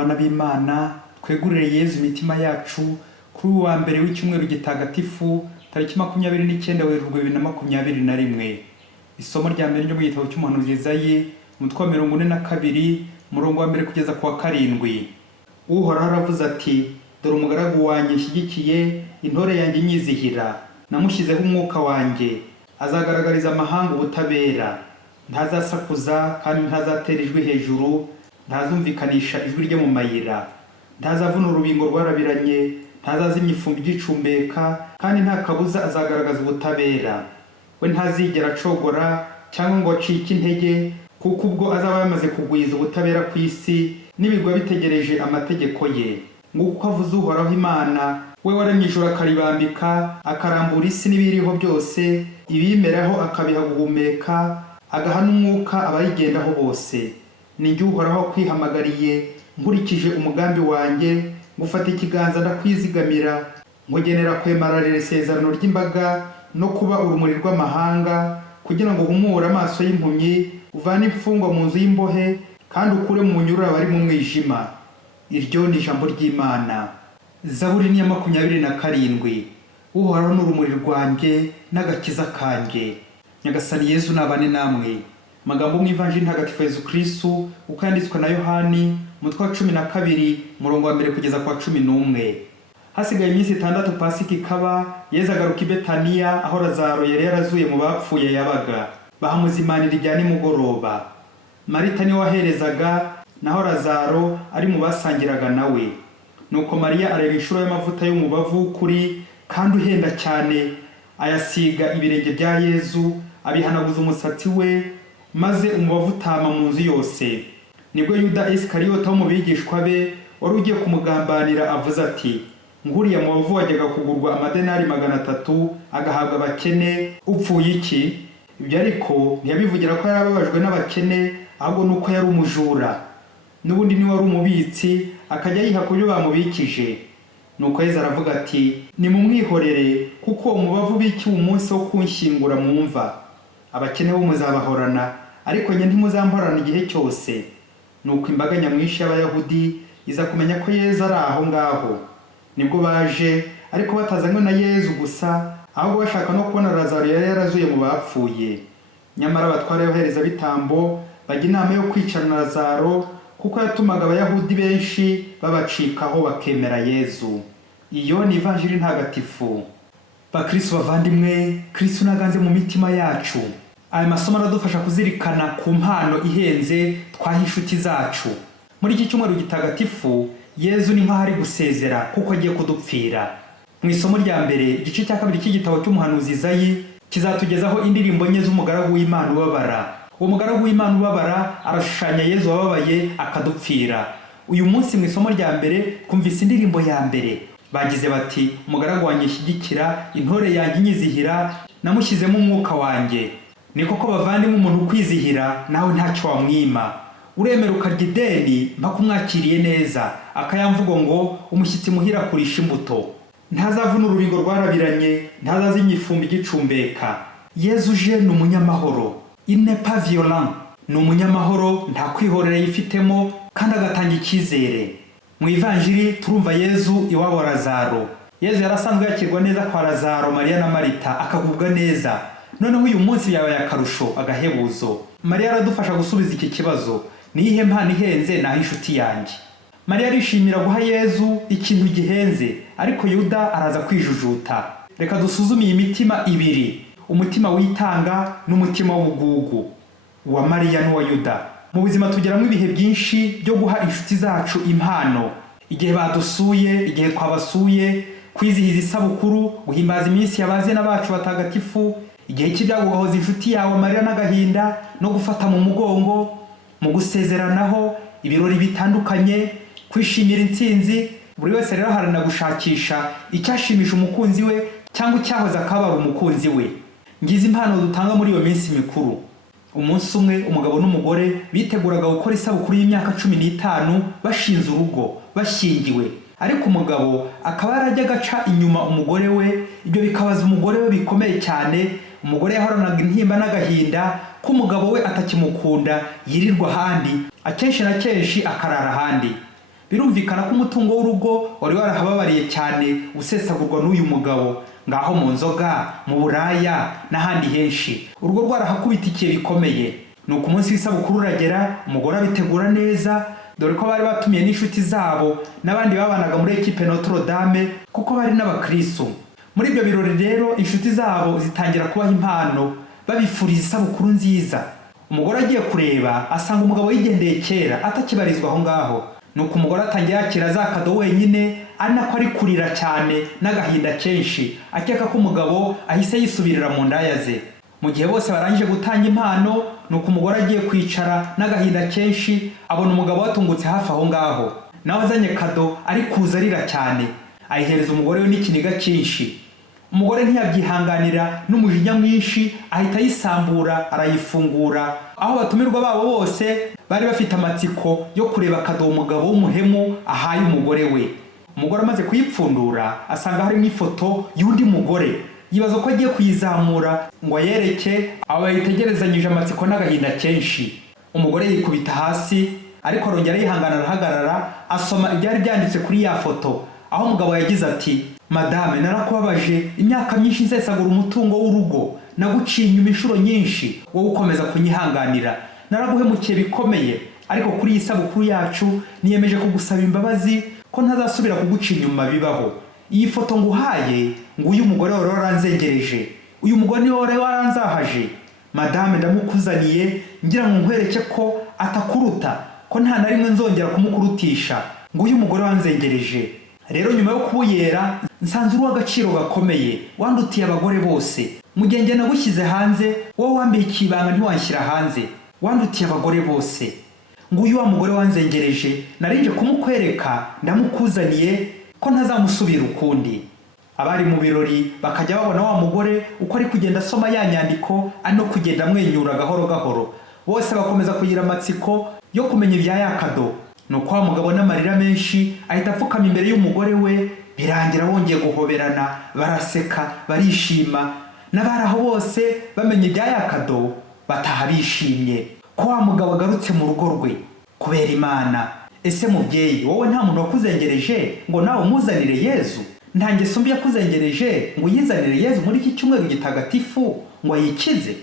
abana b'Imana twegurire Yezu imitima yacu kuri wa mbere w'icyumweru gitagatifu tariki 29 Werurwe 2021. Isomo rya mbere ryo mu gitabo cy'umuhanuzi Yesayi umutwe wa 42 murongo wa mbere kugeza ku wa 7. Uhoraho aravuze ati: dore umugaragu wanjye shyigikiye, intore yanjye nyizihira, namushyizeho umwuka wanjye, azagaragariza amahanga ubutabera, ntazasakuza kandi ntazatera ijwi hejuru, ntazumvikanisha ijwi ryo mu mayira, ntazavuna urubingo rwarabiranye, ntazazimya ifumbi igicumbeka, kandi nta kabuza azagaragaza ubutabera. We ntazigera acogora cyangwa ngo acike intege, kuko ubwo azaba yamaze kugwiza ubutabera ku isi n'ibigwa bitegereje amategeko ye. Nguko avuze Uhoraho Imana, we waremye ijuru akaribambika, akarambura isi n'ibiriho byose, ibimeraho akabiha guhumeka, agaha n'umwuka abayigendaho bose. Ni jye Uhoraho kwihamagariye, nkurikije umugambi wanjye, ngufata ikiganza ndakwizigamira, nkugenera kwemararira isezerano ry'imbaga no kuba urumuri rw'amahanga, kugira ngo uhumure amaso y'impumyi, uvane imfungwa mu nzu y'imbohe, kandi ukure mu munyururu abari mu mwijima. Iryo ni ijambo ry'Imana. Zaburi ni 27. Uhoraho n'urumuri rwanjye n'agakiza kanjye. Nyagasani Yezu nabane namwe. Magambo mu Ivanjili ntagatifu Yezu Kristo uko yanditswe na Yohani umutwe wa 12 murongo wa 1 kugeza kwa 11. Hasigaye iminsi 6 Pasika ikaba, Yezu agaruka i Betaniya aho Lazaro yari yarazuye mu bapfuye yabaga. Bahamuzimanira ijya nimugoroba. Marita niwe waherezaga, naho Lazaro ari mu basangiraga nawe. Nuko Mariya areba inshuro y'amavuta y'umubavu kuri kandi uhenda cyane, ayasiga ibirenge bya Yezu, abihanaguza umusatsi we, maze umubavu utama mu nzu yose. Nibwo Yuda Isikariyota wo mu bigishwa be wari ugiye kumugambanira avuze ati: nguriya mubavu wajyaga kugurwa amadenari 300 agahabwa abakene, upfuye iki? Ibyo ariko ntiyabivugira ko yarababajwe n'abakene, ahubwo nuko yari umujura. Nubundi ni wari umubitsi, akajya yiha kubyo bamubikije. Nuko Yezu aravuga ati: nimumwihorere, kuko umubavu bikiwe umunsi wo kunshyingura mu mva. Abakene bo muzabahorana, ariko njye ntimuzamporana igihe cyose. Nuko imbaga nyamwinshi y'Abayahudi iza kumenya ko Yezu ari aho ngaho. Nibwo baje, ariko batazanywe na Yezu gusa, ahubwo bashaka no kubona Lazaro yari yarazuye mu bapfuye. Nyamara abatware b'abaherezabitambo bajya inama yo kwicana na Lazaro, kuko yatumaga Abayahudi benshi babacikaho bakemera Yezu. Iyo ni Ivanjili ntagatifu. Bakristo bavandimwe, Kristo naganze mu mitima yacu. Aya masomo aradufasha kuzirikana ku mpano ihenze twaha inshuti zacu. Muri iki cyumweru gitagatifu, Yezu ni nk'aho ari gusezera kuko agiye kudupfira. Mu isomo rya mbere, igice cya 2 cy'igitabo cy'umuhanuzi Yesayi kizatugezaho indirimbo nye z'umugaragu w'Imana ubabara. Uwo mugaragu w'Imana ubabara arashushanya Yezu wababaye akadupfira. Uyu munsi mu isomo rya mbere kumvise indirimbo ya mbere. Bagize bati: umugaragu wanjye shyigikira, intore yanjye nyizihira, namushyizemo umwuka wanjye. Ni koko bavandimwe, umuntu kwizihira nawe ntacyo wamwima. Uremera ukarya ideni mbakumwakiriye neza, akayamvugo ngo umushyitsi muhira kurisha imbuto. Ntazavuna urubingo rwarabiranye, ntazazimya ifumbi igicumbeka. Yezu je ni umunyamahoro. Il n'est pas violent. Ni umunyamahoro, nta kwihorera yifitemo, kandi agatanga icyizere. Mu Ivanjili turumva Yezu iwabo wa Lazaro. Yezu yarasanzwe yakirwa neza kwa Lazaro, Mariya na Marita, akagubwa neza. Noneho uyu munsi yabaye akarusho, agahebuzo. Mariya aradufasha gusubiza iki kibazo: ni iyihe mpano ihenze naho inshuti yanjye? Mariya arishimira guha Yezu ikintu gihenze, ariko Yuda araza kwijujuta. Reka dusuzume iyi mitima ibiri: umutima witanga n'umutima w'ubugugu, wa Mariya n'uwa Yuda. Mu buzima tugeramo ibihe byinshi byo guha inshuti zacu impano. Igihe badusuye, igihe twabasuye, kwizihiza isabukuru, guhimbaza iminsi y'abazina bacu batagatifu, igihe cy'ibyago gahoza inshuti yawe Mariya n'agahinda, no gufata mu mugongo, mu gusezeranaho, ibirori bitandukanye, kwishimira intsinzi. Buri wese rero aharanira gushakisha icyashimisha umukunzi we cyangwa icyahoza akabara umukunzi we. Ngize impano dutanga muri iyo minsi mikuru. Umunsi umwe umugabo n'umugore biteguraga gukora isabukuru y'imyaka 15 bashinze urugo, bashyingiwe. Ariko umugabo akaba yarajya gaca inyuma umugore we, ibyo bikabaza umugore we bikomeye cyane. Umugore yahoranaga intimba n'agahinda ko umugabo we atakimukunda, yirirwa ahandi, akenshi na kenshi akarara ahandi. birumvikana ko umutungo w'urugo wari warahababariye cyane usesagurwa n'uyu mugabo, ngaho mu nzoga, mu buraya n'ahandi henshi. Urugo rwarahakubitikiye bikomeye. Nuko umunsi w'isabukuru uragera, umugore abitegura neza, dore ko bari batumiye n'inshuti zabo n'abandi babanaga muri ekipe Notre Dame kuko bari n'abakristo. Muri ibyo birori rero inshuti zabo zitangira kubaha impano babifuriza isabukuru nziza. Umugore agiye kureba asanga umugabo yigendeye kera atakibarizwa aho ngaho. Nuko umugore atangira yakira za kado wenyine, ari nako ari kurira cyane n'agahinda kenshi, akeka ko umugabo ahise yisubirira mu ndaya ze. Mu gihe bose barangije gutanga impano, nuko umugore agiye kwicara n'agahinda kenshi abona umugabo watungutse hafi aho ngaho, nawe azanye kado ari kuza arira cyane, ayihereza umugore we n'ikiniga cyinshi. Umugore ntiyabyihanganira n'umujinya mwinshi, ahita ayisambura arayifungura. Aho batumirwa babo bose bari bafite amatsiko yo kureba kado umugabo w'umuhemu ahaye umugore we. Umugore amaze kuyipfundura asanga harimo ifoto y'undi mugore, yibaza ko agiye kuyizamura ngo ayereke abo bayitegerezanyije amatsiko n'agahinda kenshi. Umugore yikubita hasi ariko arongera yihangana arahagarara asoma ibyari byanditse kuri ya foto, aho umugabo yagize ati: "Madame, narakubabaje imyaka myinshi nsesagura umutungo w'urugo, naguciye inyuma inshuro nyinshi, wowe ukomeza kunyihanganira. Naraguhemukiye bikomeye, ariko kuri iyi sabukuru yacu niyemeje kugusaba imbabazi ko ntazasubira kuguca inyuma bibaho. Iyi foto nguhaye nguyu umugore wari waranzengereje, uyu mugore ni wari waranzahaje. Madame, ndamukuzaniye ngira ngo nkwereke ko atakuruta, ko nta na rimwe nzongera kumukurutisha. Nguyu umugore wanzengereje. Rero nyuma yo kubuyera nsanze uri w'agaciro gakomeye, wandutiye abagore bose. Mu gihe njye nagushyize hanze, wowe wambiye ikibanga ntiwanshyira hanze, wandutiye abagore bose. Nguyu wa mugore wanzengereje, narinje kumukwereka, ndamukuzaniye ko ntazamusubira ukundi." Abari mu birori bakajya babona wa mugore uko ari kugenda asoma ya nyandiko, ano kugenda amwenyura gahoro gahoro. Bose bakomeza kugira amatsiko yo kumenya ibya ya kado. Nuko wa mugabo n'amarira menshi ahita apfukama imbere y'umugore we, birangira bongeye guhoberana, baraseka, barishima. N'abari aho bose bamenye ibya ya kado bataha bishimye ko wa mugabo agarutse mu rugo rwe kubera Imana. Ese mubyeyi, wowe nta muntu wakuzengereje ngo nawe umuzanire Yezu? Nta ngeso mbi yakuzengereje ngo yizanire Yezu muri iki cyumweru gitagatifu ngo ayikize?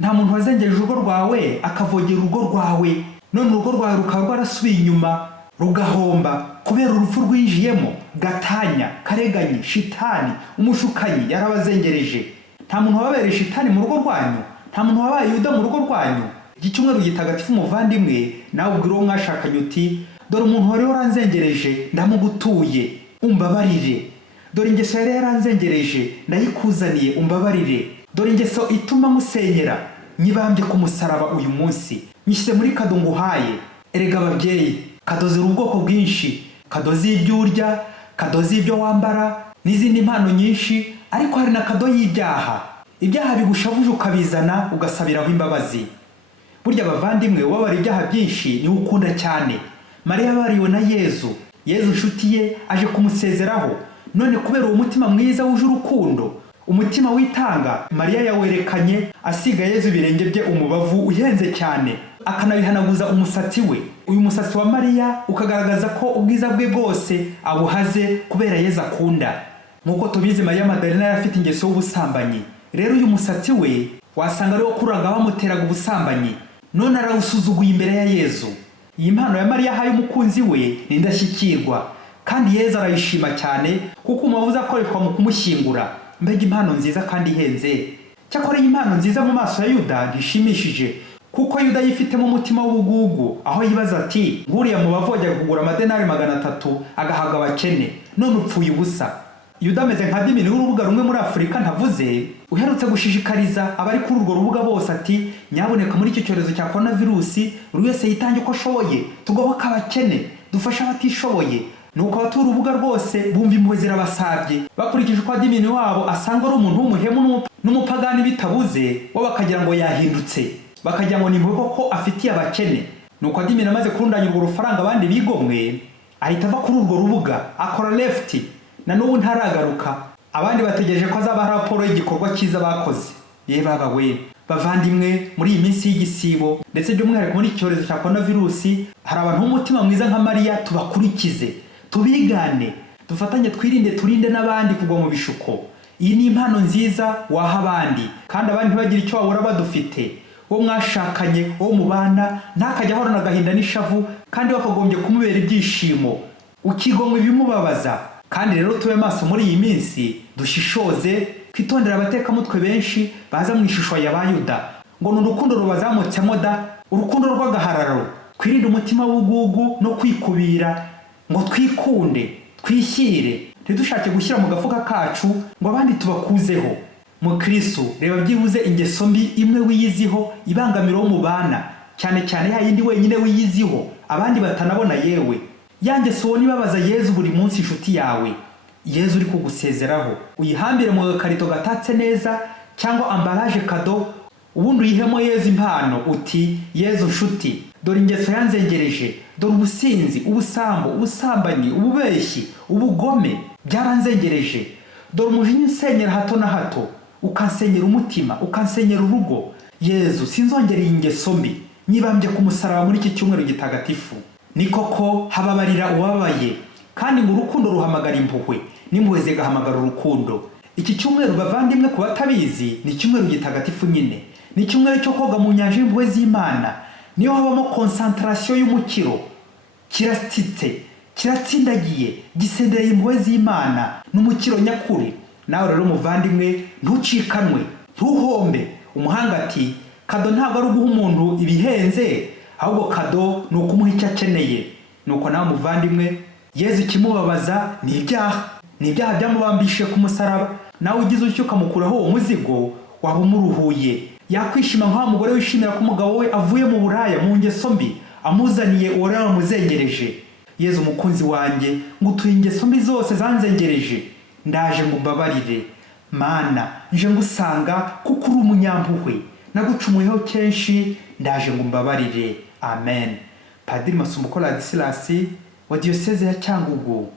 Nta muntu wazengereje urugo rwawe akavogera urugo rwawe, none urugo rwawe rukaba rwarasubiye inyuma rugahomba kubera urupfu rwinjiyemo, gatanya, kareganyi, shitani, umushukanyi yarabazengereje. Nta muntu wababereye shitani mu rugo rwanyu? Nta muntu wabaye Yuda mu rugo rwanyu? Iki cyumweru gitagatifu muvandimwe, nawe ubwira uwo mwashakanye uti: "Dore umuntu wari waranzengereje ndamugutuye, umbabarire. Dore ingeso yari yaranzengereje ndayikuzaniye, umbabarire. Dore ingeso ituma musenyera, nyibambye ku musaraba uyu munsi, nyishyize muri kado nguhaye." Erega ababyeyi, kado ziri ubwoko bwinshi: kado z'ibyo urya, kado z'ibyo wambara n'izindi mpano nyinshi, ariko hari na kado y'ibyaha. Ibyaha bigushavuje ukabizana ugasabiraho imbabazi. Burya abavandimwe, ubabara ibyaha byinshi niwe ukunda cyane. Mariya yabariwe na Yezu. Yezu nshuti ye aje kumusezeraho. None kubera uwo mutima mwiza wuje urukundo, umutima witanga, Mariya yawerekanye asiga Yezu ibirenge bye umubavu uhenze cyane, akanabihanaguza umusatsi we. Uyu musatsi wa Mariya ukagaragaza ko ubwiza bwe bwose abuhaze kubera Yezu akunda. Nk'uko tubizi, Mariya Madalena yari afite ingeso y'ubusambanyi. Rero uyu musatsi we wasanga ari wo kuranga bamuteraga ubusambanyi, none arawusuzuguye imbere ya Yezu. Iyi mpano ya Mariya ahaye umukunzi we ni indashyikirwa, kandi Yezu arayishima cyane kuko umubavu uzakoreshwa mu kumushyingura. Mbega impano nziza kandi ihenze! Cyakora iyi mpano nziza mu maso ya Yuda ntishimishije, kuko Yuda yifitemo umutima w'ubugugu, aho yibaza ati: "Nguriya mubavu wajya kugura amadenari 300 agahaga abakene, none upfuye ubusa." Yuda ameze nka Dimini w'urubuga rumwe muri Afurika ntavuze, uherutse gushishikariza abari kuri urwo rubuga bose ati: "Nyaboneka muri icyo cyorezo cya coronavirusi buri wese yitange uko ashoboye, tugoboke abakene, dufashe abatishoboye." Nuko abatura urubuga rwose bumva impuhwe zirabasabye, bakurikije uko Dimini wabo asanga ari umuntu w'umuhemu n'umupagani bitabuze, bo bakagira ngo yahindutse, bakagira ngo ni impuhwe koko afitiye abakene. Nuko Dimini amaze kurundanya urwo rufaranga abandi bigomwe, ahita ava kuri urwo rubuga akora left, na n'ubu ntaragaruka. Abandi bategereje ko azaba raporo y'igikorwa cyiza bakoze. baba we bavandimwe, muri iyi minsi y'igisibo ndetse by'umwihariko muri icyorezo cya coronavirus, hari abantu b'umutima mwiza nka Mariya tubakurikize, tubigane, dufatanye twirinde turinde n'abandi kugwa mu bishuko. Iyi ni impano nziza waha abandi, kandi abandi ntibagire icyo babura badufite. Uwo mwashakanye, uwo mubana, ntakajya ahorana agahinda n'ishavu, kandi wakagombye kumubera ibyishimo, ukigomwa ibimubabaza. Kandi rero tube maso muri iyi minsi, dushishoze, twitondera abatekamutwe benshi baza mu ishusho ya Bayuda, ngo ni urukundo rubazamutsemo da, urukundo rw'agahararo. Twirinde umutima w'ugugu no kwikubira, ngo twikunde, twishyire, ntidushake gushyira mu gafuka kacu ngo abandi tubakuzeho. Mu Kristo reba byibuze ingeso mbi imwe wiyiziho ibangamira uwo mubana, cyane cyane ya yindi wenyine wiyiziho abandi batanabona yewe. Yangeso uwo nibabaza Yezu buri munsi inshuti yawe. Yezu uri kugusezeraho, uyihambire mu gakarito gatatse neza cyangwa ambaraje kado, ubundi uyihemo Yezu impano uti: Yezu nshuti, dore ingeso yanzengereje, dore ubusinzi, ubusambo, ubusambanyi, ububeshyi, ubugome byaranzengereje, dore umujinya unsenyera hato na hato, ukansenyera umutima, ukansenyera urugo. Yezu sinzongera iyi ngeso mbi, nyibambye ku musaraba muri iki cyumweru gitagatifu. Ni koko hababarira uwabaye, kandi ngo urukundo ruhamagara impuhwe, n'impuhwe zigahamagara urukundo. Iki cyumweru bavandimwe ku batabizi ni icyumweru gitagatifu nyine, ni icyumweru cyo koga mu nyanja y'impuhwe z'Imana. Niyo habamo concentration y'umukiro, kirastitse, kiratsindagiye, gisendereye impuhwe z'Imana n'umukiro nyakuri. Nawe rero muvandimwe, ntucikanwe, ntuhombe. Umuhanga ati: kado ntabwo ari uguha umuntu ibihenze, ahubwo kado ni ukumuha icyo akeneye. Nuko nawe muvandimwe, Yezu ikimubabaza ni ibyaha byamubambishije ku musaraba. Nawe ugize utyo ukamukuraho uwo muzigo, waba umuruhuye. Yakwishima nk'aho umugore wishimira ko umugabo we avuye mu buraya, mu ngeso mbi, amuzaniye uwo rero wamuzengereje. Yezu mukunzi wanjye, ngutuye ingeso mbi zose zanzengereje, ndaje ngo mbabarire. Mana, nje ngusanga kuko uri umunyampuhwe, nagucumuyeho kenshi, ndaje ngo mbabarire. Amen. Padiri Masumbuko Ladislas wa Diocese ya Cyangugu.